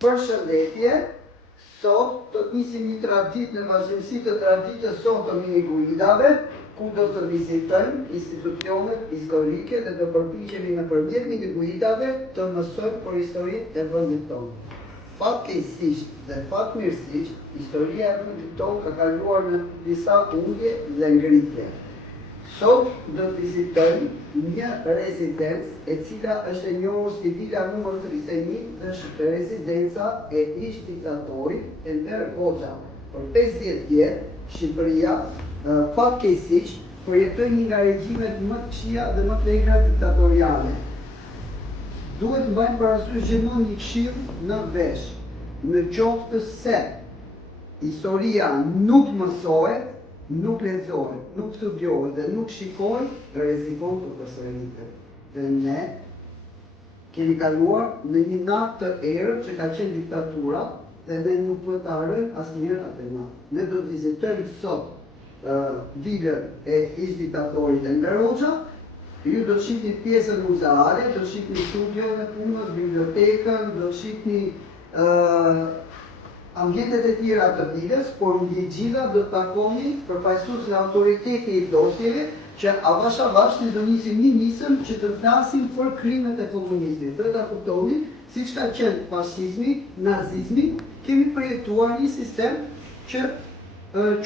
Përshëndetje, sot të nisim një traditë në vazhdimsi të traditës sonë të mini guidave, ku do të vizitojmë institucionet historike dhe të përpiqemi nëpërmjet mini guidave të mësojmë për historinë e vendit tonë. Fatkeqësisht dhe fatmirësisht, historia e vendit tonë ka kaluar në disa undje dhe ngritje. Sot do të vizitojmë një rezidencë e cila është e njohur si vila numër 31 dhe është rezidenca e ish diktatorit Enver Hoxha. Për 50 vjet, Shqipëria fatkeqësisht përjetoi një nga regjimet më të këqija dhe më të egra diktatoriale. Duhet të mbajmë parasysh gjithmonë një këshill në vesh. Në qoftë se historia nuk mësohet, nuk lexohet, nuk studiohet dhe nuk shikohet, rrezikon të përsëritet. Dhe ne kemi kaluar në një natë të errët që ka qenë diktatura dhe ne nuk do ta harrojmë asnjëherë atë natë. Ne do të vizitojmë sot vilën e ish diktatorit Enver Hoxha. Ju do të shihni pjesën muzeale, do të shihni studion e punës, bibliotekën, do të shihni ambientet e tjera të vilës, por mbi gjitha do të takoni përfaqësues në autoriteti i dosjeve që avash avash ne do nisim një nisëm që të flasim për krimet e komunizmit. Për ta kuptoni, siç ka qenë fashizmi, nazizmi, kemi përjetuar një sistem që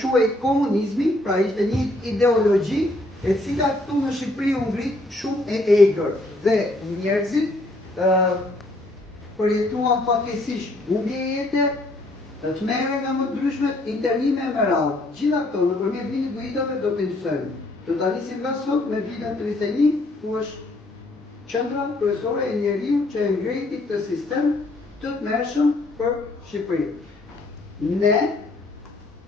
quhej komunizmi, pra ishte një ideologji e cila këtu në Shqipëri u ngrit shumë e egër dhe njerëzit përjetuan fatkeqësisht humbje jete, të merren nga më ndryshmet, internime me radhë. Gjitha këto nëpërmjet mini guidave do të mësojmë. Do ta nisim nga sot me vilën 31, ku është qendra kryesore e njeriu që e ngriti këtë sistem të tmerrshëm për Shqipërinë. Ne,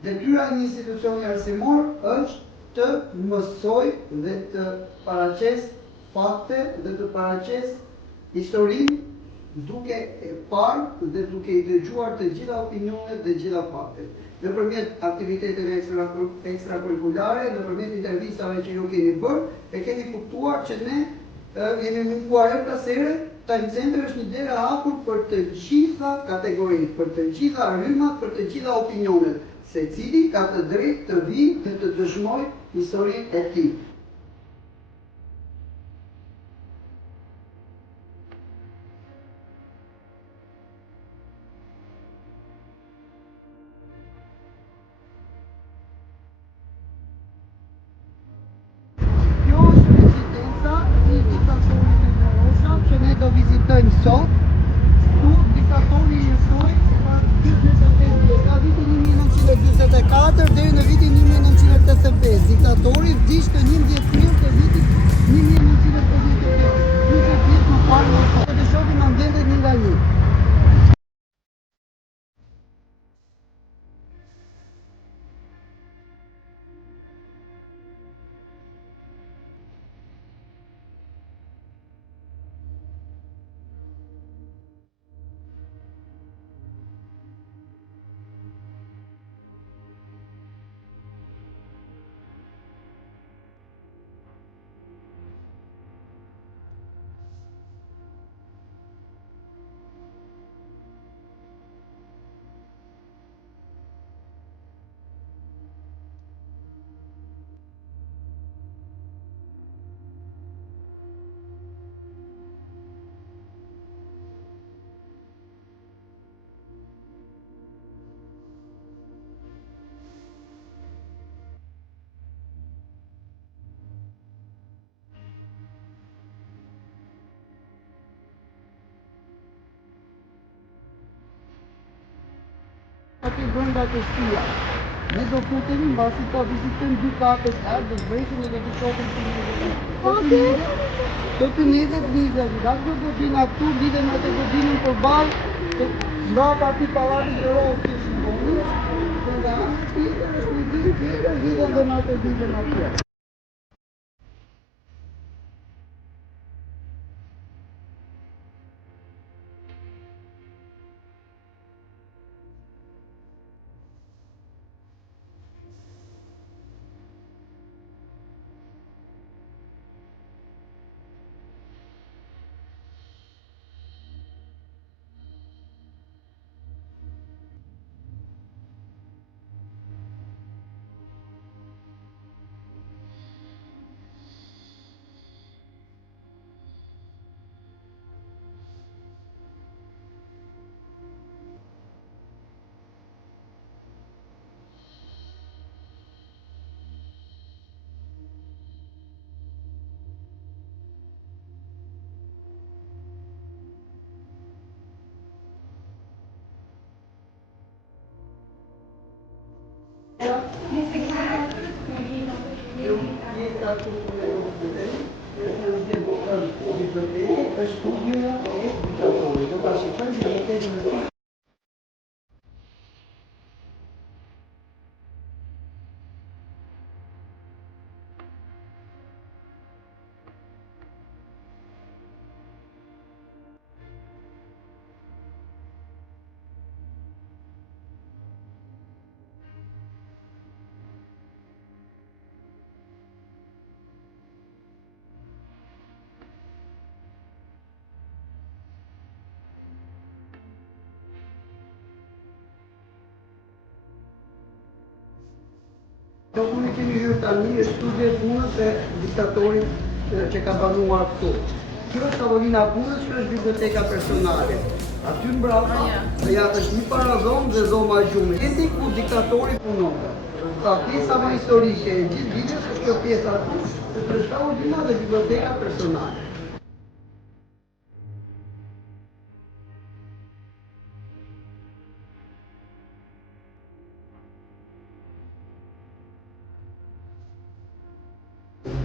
detyra e një institucioni arsimor është të mësoj dhe të paraqes fakte dhe të paraqes historinë duke e parë dhe duke i dëgjuar të gjitha opinionet dhe gjitha faktet. Nëpërmjet aktiviteteve ekstrakurrikulare, nëpërmjet intervistave që ju keni bërë, e keni kuptuar që ne jemi munduar herë pas here, Time Center është një derë e hapur për të gjitha kategoritë, për të gjitha rrymat, për të gjitha opinionet, secili ka të drejtë të vijë dhe të dëshmojë historinë e tij. Që ne do vizitojmë sot, ku diktatori jetoi për 48 vjet, nga viti 1944 deri në vitin 1985. Diktatori vdiq të 11 prill të vitit 1952. 20 vjet më parë do të shohim ambientet një nga një. Aty brenda të shtëpia. Ne do futemi mbasi ta vizitojmë 2 kape larg, do zbresim dhe do të shohim do të niset viza, do vinë këtu, lidhen atë do vinë përballë, mbrapa aty pallatit të Rosë simbolit, dhe nga ana tjetër është një ditë tjetër, lidhen dhe në atë ditën atje. është studioja e diktatorit. Do ta shikojmë në vërtetë. Do unë kemi hyrë tani është studje punës e diktatorit që ka banuar këtu. Kjo është tavolina punës, kjo është biblioteka personale. Aty mbrapa, ja është një parazon dhe zoma e gjumit. Endi ku diktatori punon. Pra pjesa më historike e gjithë vitës është kjo pjesa aty, është tavolina dhe biblioteka personale.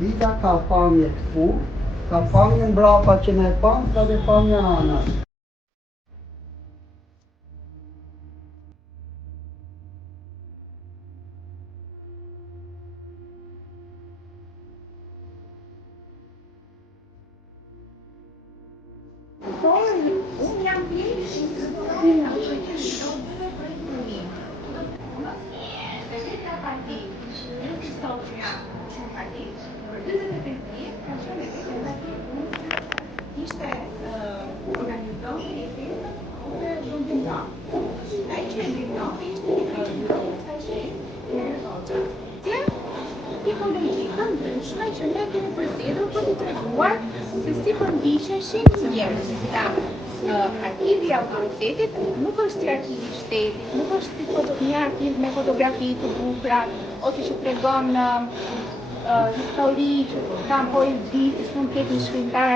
Vita ka pamje këtu, ka pamje mbrapa që ne pamë, ka dhe pamje anas. Unë jam ishte organizuar një film dhe zhvillon. Ai që zhvillon ishte i politika ndryshme që ne kemi përsëritur për t'i treguar se si përngjisheshin njerëzit. Arkivi i autoritetit nuk është si arkivi i shtetit, nuk është si një arkiv me fotografi të bukura ose që tregon histori që kam poezi, që nuk ketë një shkrimtar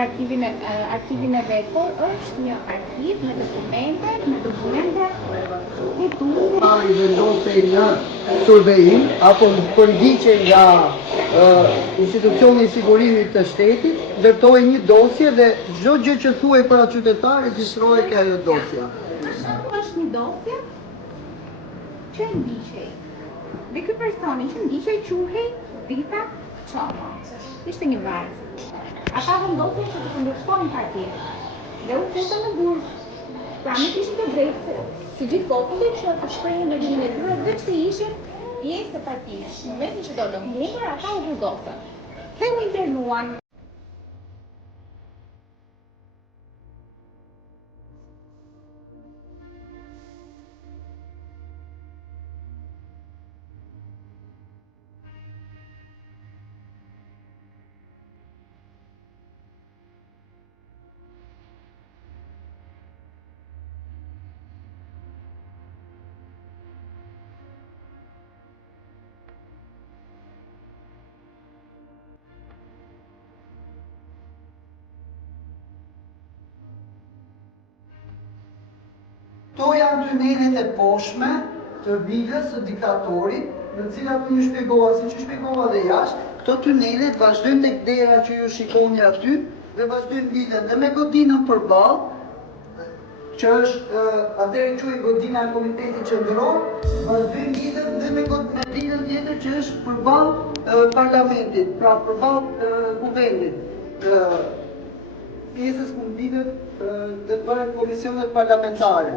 arkivin e vet, por është një arkiv me dokumente, me I vendose në survejim apo përgjigje nga institucioni i sigurimit të shtetit, ndërtoi një dosje dhe çdo gjë që thuhej për atë qytetar regjistrohej ke ajo dosja. Është një dosje që ndiqej. Dhe ky personi që ndiqej quhej Rita Çoma. Ishte një vajzë. Ata vendosën që të kundërshtojnë partinë. Dhe u futën në burg. Pra nuk ishin të drejtë si gjithë popullit që të shprehin në linjën e tyre dhe që ishin pjesë të partisë. Në momentin që do të humbur, ata u vendosën. Dhe u internuan. Këto janë tunelet e poshtme të vilës së diktatorit, në cilat unë shpjegova, si që shpjegova dhe jashtë, këto tunelet vazhdojnë tek dera që ju shikoni aty dhe vazhdojnë vilën dhe me godinën përballë, që është atëherë quhet godina e Komitetit Qendror, vazhdojnë vilën dhe me godinën tjetër që është përballë parlamentit, pra përballë kuvendit. Pjesës mundimit të bërë komisionet parlamentare.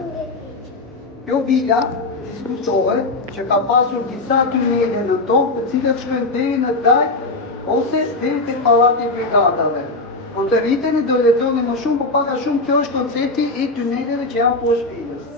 Kjo vila diskutohet që ka pasur disa tunele në tokë, të cilat shkojnë deri në dajt ose deri tek pallati i brigadave. Po të rriteni do lexoni më shumë, por pak a shumë kjo është koncepti i tuneleve që janë poshtë vilës.